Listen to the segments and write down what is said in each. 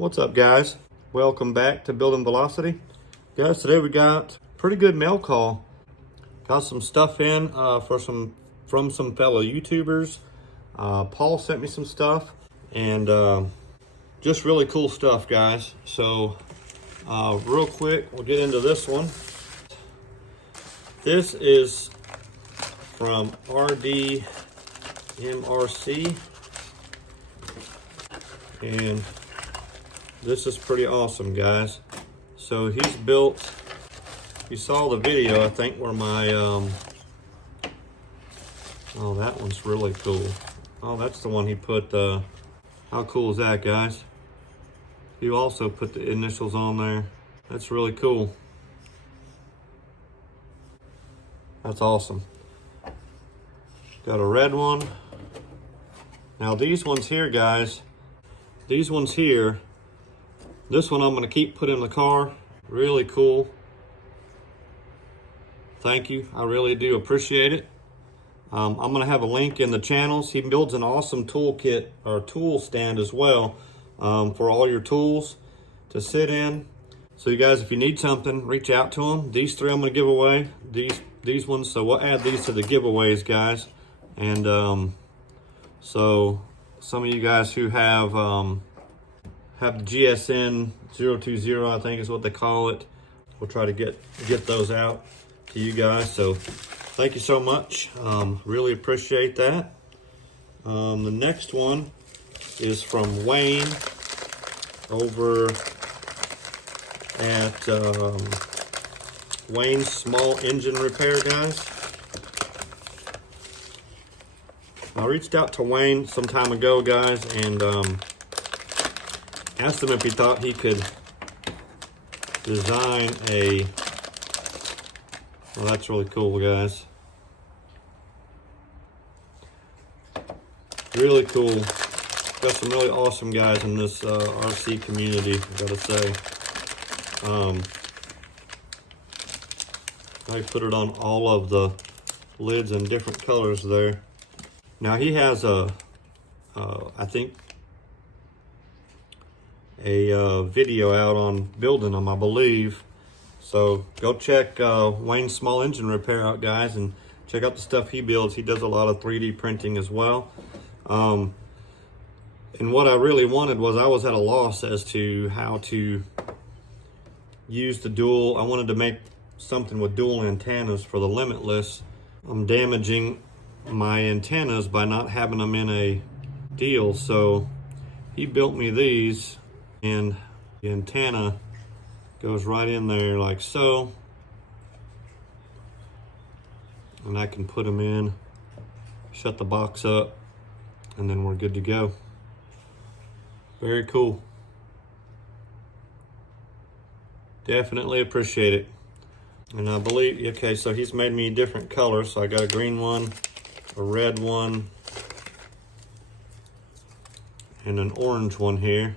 What's up, guys? Welcome back to Building Velocity. Guys, today we got pretty good mail call. Got some stuff in from some fellow YouTubers. Paul sent me some stuff and just really cool stuff, guys. So real quick, we'll get into this one. This is from RDMRC, and this is pretty awesome, guys. So he's built, you saw the video, I think, where my, oh, that one's really cool. Oh, that's the one he put, how cool is that, guys? You also put the initials on there. That's really cool. That's awesome. Got a red one. Now these ones here, guys, these ones here, this one I'm going to keep putting in the car. Really cool. Thank you. I really do appreciate it. I'm going to have a link in the channels. He builds an awesome toolkit or tool stand as well for all your tools to sit in. So you guys, if you need something, reach out to him. These three I'm going to give away. These ones. So we'll add these to the giveaways, guys. And so some of you guys who have the GSN 020, I think is what they call it. We'll try to get those out to you guys. So thank you so much. Really appreciate that. The next one is from Wayne over at Wayne's Small Engine Repair, guys. I reached out to Wayne some time ago, guys, and asked him if he thought he could design a, well, that's really cool, guys. Really cool. Got some really awesome guys in this RC community, I gotta say. I put it on all of the lids in different colors there. Now he has I think, a video out on building them, I believe. So go check Wayne's Small Engine Repair out, guys, and check out the stuff he builds. He does a lot of 3D printing as well. And what I really wanted was, I was at a loss as to how to use the dual. I wanted to make something with dual antennas for the Limitless. I'm damaging my antennas by not having them in a deal. So he built me these, and the antenna goes right in there like so, and I can put them in, shut the box up, and then we're good to go. Very cool. Definitely appreciate it. And I believe, okay, so he's made me different colors. So I got a green one, a red one, and an orange one here.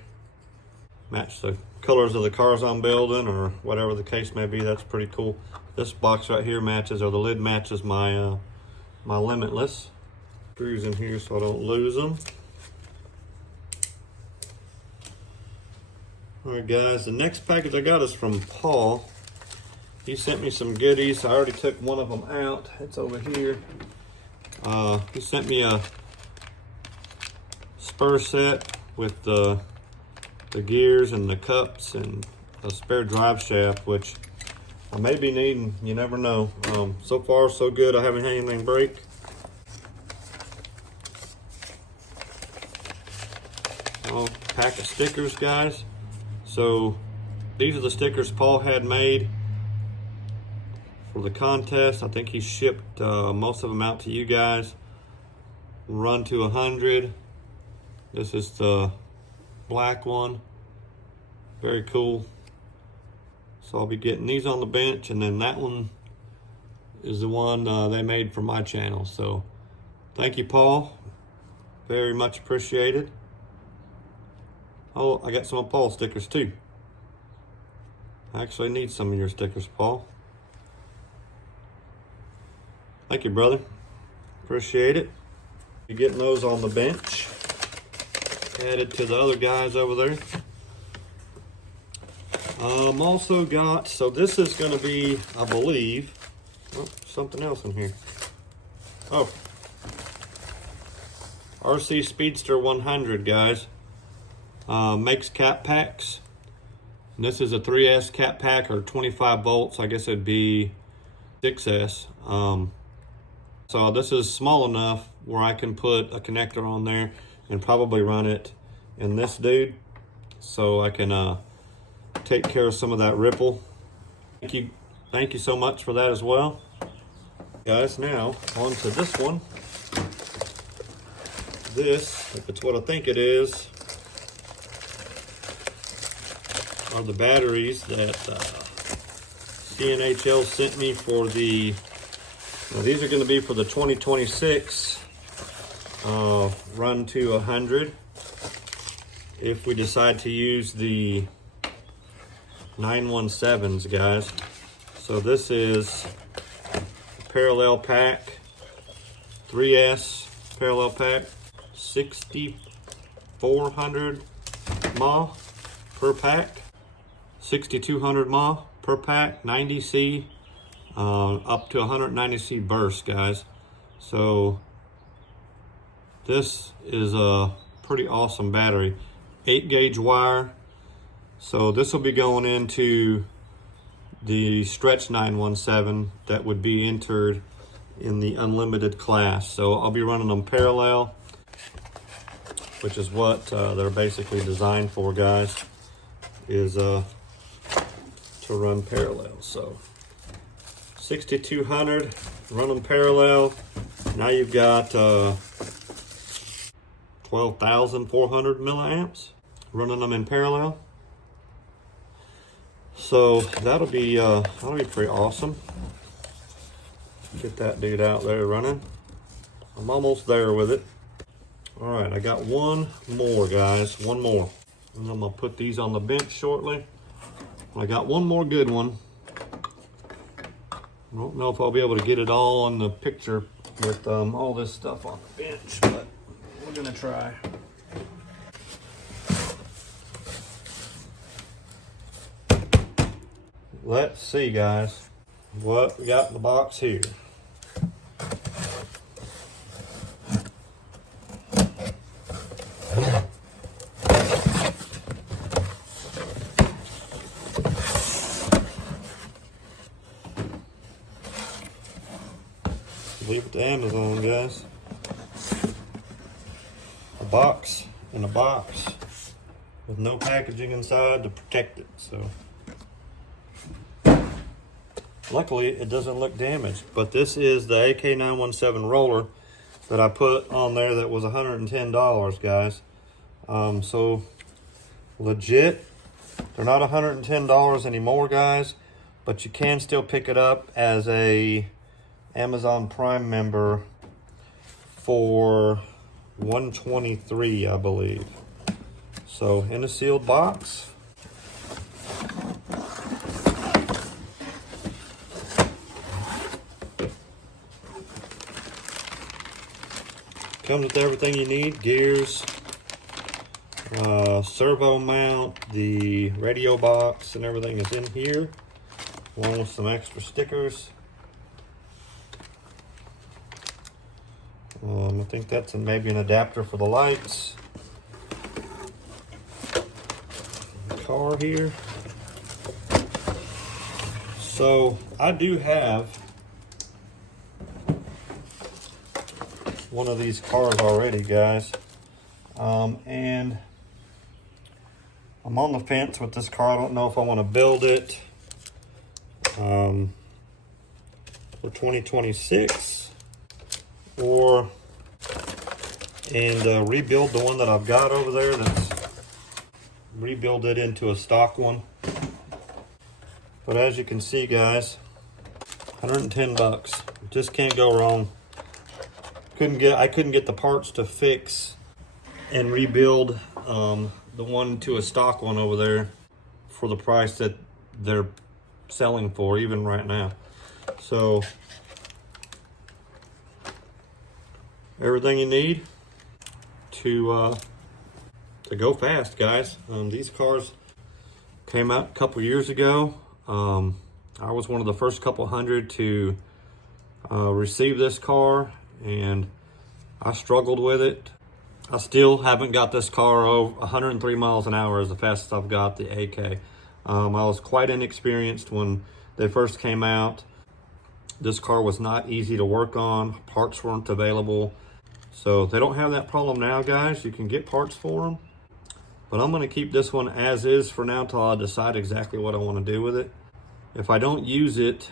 Match the colors of the cars I'm building, or whatever the case may be. That's pretty cool. This box right here matches, or the lid matches my my Limitless. Screws in here so I don't lose them. All right, guys, the next package I got is from Paul. He sent me some goodies. I already took one of them out. It's over here. He sent me a spur set with the gears and the cups and a spare drive shaft, which I may be needing. You never know. So far, so good. I haven't had anything break. Oh, pack of stickers, guys. So these are the stickers Paul had made for the contest. I think he shipped most of them out to you guys. Run to 100. This is the black one. Very cool. So I'll be getting these on the bench, and then that one is the one they made for my channel. So thank you, Paul. Very much appreciated. Oh, I got some of Paul's stickers too. I actually need some of your stickers, Paul. Thank you, brother. Appreciate it. You're getting those on the bench. Added to the other guys over there. Also got, so this is going to be, I believe, oh, something else in here. Oh, RC Speedster 100, guys. Makes cap packs. And this is a 3S cap pack, or 25 volts. I guess it'd be 6S. So this is small enough where I can put a connector on there and probably run it in this dude, so I can take care of some of that ripple. Thank you so much for that as well, guys. Now on to this one. This, if it's what I think it is, are the batteries that CNHL sent me for the, these are going to be for the 2026 run to 100, if we decide to use the 917s, guys. So this is parallel pack, 3S parallel pack, 6,400 mAh per pack, 6,200 mAh per pack, 90C up to 190C burst, guys. So this is a pretty awesome battery. 8-gauge wire. So this will be going into the stretch 917 that would be entered in the unlimited class. So I'll be running them parallel, which is what they're basically designed for, guys, is to run parallel. So 6,200, run them parallel. Now you've got 12,400 milliamps running them in parallel. So that'll be pretty awesome. Get that dude out there running. I'm almost there with it. All right, I got one more, guys, one more. And I'm gonna put these on the bench shortly. I got one more good one. I don't know if I'll be able to get it all on the picture with all this stuff on the bench, but we're gonna try. Let's see, guys, what we got in the box here. Leave it to Amazon, guys. A box in a box with no packaging inside to protect it. So luckily it doesn't look damaged, but this is the AK917 roller that I put on there that was $110, guys. So legit, they're not $110 anymore, guys, but you can still pick it up as a Amazon Prime member for $123, I believe. So in a sealed box. Comes with everything you need: gears, servo mount, the radio box, and everything is in here, along with some extra stickers. I think that's maybe an adapter for the lights. The car here. So I do have one of these cars already, guys, and I'm on the fence with this car. I don't know if I want to build it for 2026 or rebuild the one that I've got over there. Rebuild it into a stock one. But as you can see, guys, 110 bucks. Just can't go wrong. I couldn't get the parts to fix and rebuild the one to a stock one over there for the price that they're selling for, even right now. So everything you need to go fast, guys. These cars Came out a couple years ago. I was one of the first couple hundred to receive this car, and I struggled with it. I still haven't got this car over 103 miles an hour is the fastest I've got the AK. I was quite inexperienced when they first came out. This car was not easy to work on. Parts weren't available. So they don't have that problem now, guys. You can get parts for them. But I'm going to keep this one as is for now until I decide exactly what I want to do with it. If I don't use it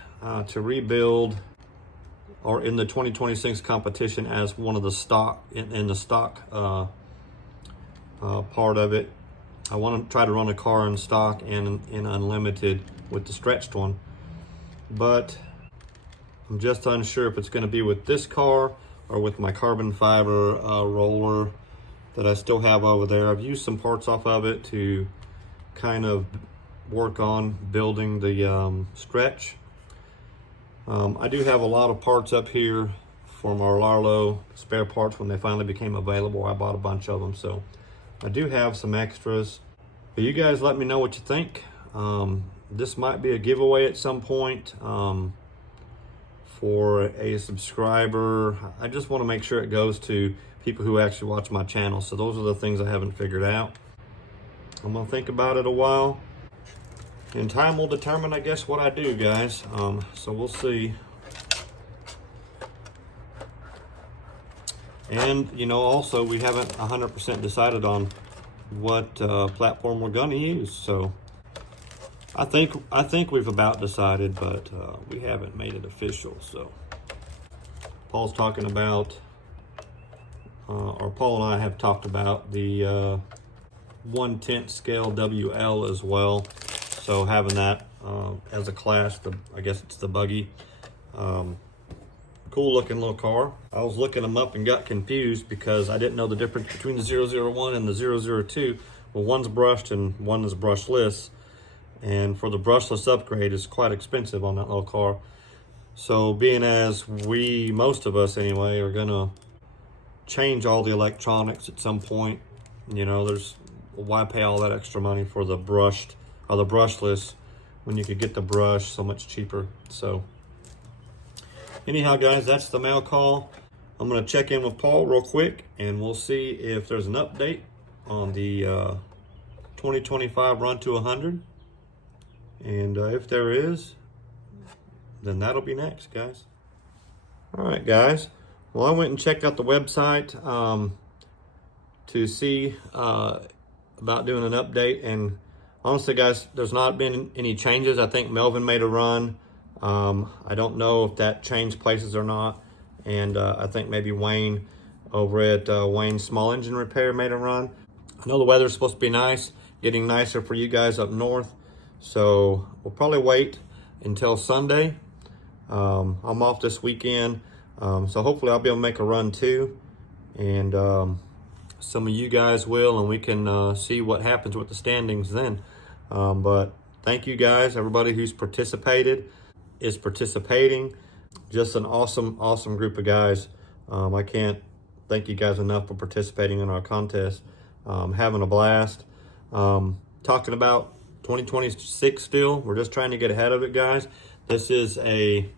to rebuild or in the 2026 competition as one of the stock, in the stock part of it, I want to try to run a car in stock and in unlimited with the stretched one. But I'm just unsure if it's going to be with this car or with my carbon fiber roller that I still have over there. I've used some parts off of it to kind of work on building the stretch. I do have a lot of parts up here from our Larlo spare parts when they finally became available. I bought a bunch of them, so I do have some extras. But you guys let me know what you think. This might be a giveaway at some point for a subscriber. I just want to make sure it goes to people who actually watch my channel. So those are the things I haven't figured out. I'm gonna think about it a while, and time will determine, I guess, what I do, guys. So we'll see. And you know, also we haven't 100% decided on what platform we're gonna use. So I think we've about decided, but we haven't made it official. So Paul's talking about, or Paul and I have talked about the 1/10 scale WL as well. So having that as a class, I guess it's the buggy. Cool looking little car. I was looking them up and got confused because I didn't know the difference between the 001 and the 002. Well, one's brushed and one is brushless. And for the brushless upgrade, it's quite expensive on that little car. So being as most of us anyway, are gonna change all the electronics at some point, you know, why pay all that extra money for the brushed or the brushless when you could get the brush so much cheaper. So anyhow, guys, that's the mail call. I'm gonna check in with Paul real quick and we'll see if there's an update on the 2025 Run to 100. And if there is, then that'll be next, guys. All right, guys. Well, I went and checked out the website to see about doing an update. And honestly, guys, there's not been any changes. I think Melvin made a run. I don't know if that changed places or not. And I think maybe Wayne over at Wayne's Small Engine Repair made a run. I know the weather's supposed to be nice, getting nicer for you guys up north. So we'll probably wait until Sunday. I'm off this weekend. So hopefully I'll be able to make a run too. And some of you guys will, and we can see what happens with the standings then. But thank you guys, everybody who's is participating. Just an awesome group of guys. I can't thank you guys enough for participating in our contest. Having a blast. Talking about 2026 still. We're just trying to get ahead of it, guys. This is a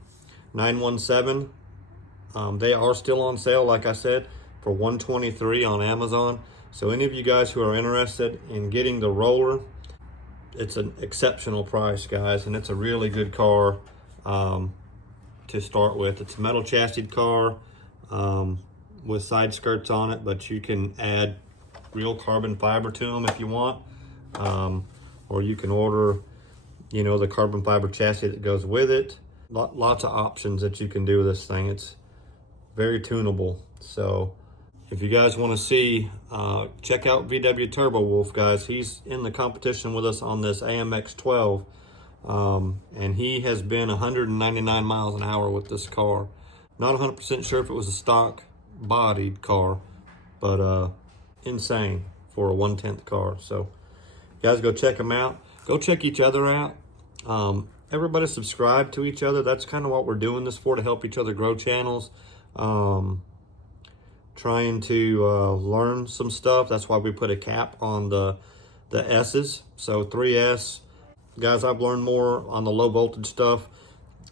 917. They are still on sale, like I said, for $123 on Amazon. So any of you guys who are interested in getting the roller, it's an exceptional price, guys, and it's a really good car to start with. It's a metal chassis car with side skirts on it, but you can add real carbon fiber to them if you want. Or you can order, you know, the carbon fiber chassis that goes with it. Lots of options that you can do with this thing. It's very tunable. So if you guys want to see, check out VW Turbo Wolf, guys. He's in the competition with us on this AMX 12. And he has been 199 miles an hour with this car. Not 100% sure if it was a stock bodied car, but insane for a 1/10 car. So guys, go check them out. Go check each other out. Everybody subscribe to each other. That's kind of what we're doing this for, to help each other grow channels. Trying to learn some stuff. That's why we put a cap on the S's. So 3S, guys, I've learned more on the low voltage stuff.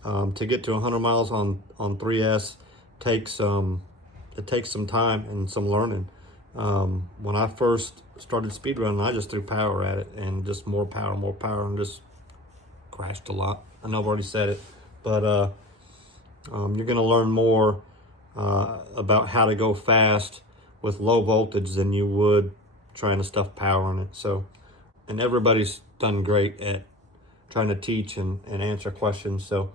To get to 100 miles on 3S takes it takes some time and some learning. When I first started speed running, I just threw power at it and just more power, and just crashed a lot. I know I've already said it, but you're going to learn more about how to go fast with low voltage than you would trying to stuff power in it. So, and everybody's done great at trying to teach and answer questions. So,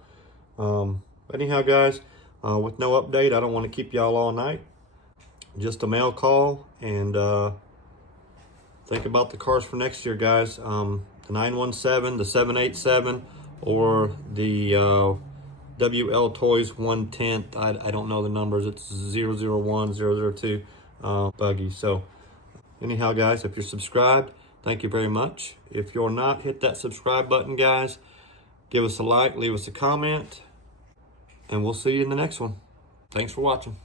anyhow, guys, with no update, I don't want to keep y'all all night. Just a mail call, and think about the cars for next year, guys. The 917, the 787, or the WL Toys 110. I don't know the numbers. It's 001, 002 buggy. So anyhow, guys, if you're subscribed, thank you very much. If you're not, hit that subscribe button, guys. Give us a like, leave us a comment, and we'll see you in the next one. Thanks for watching.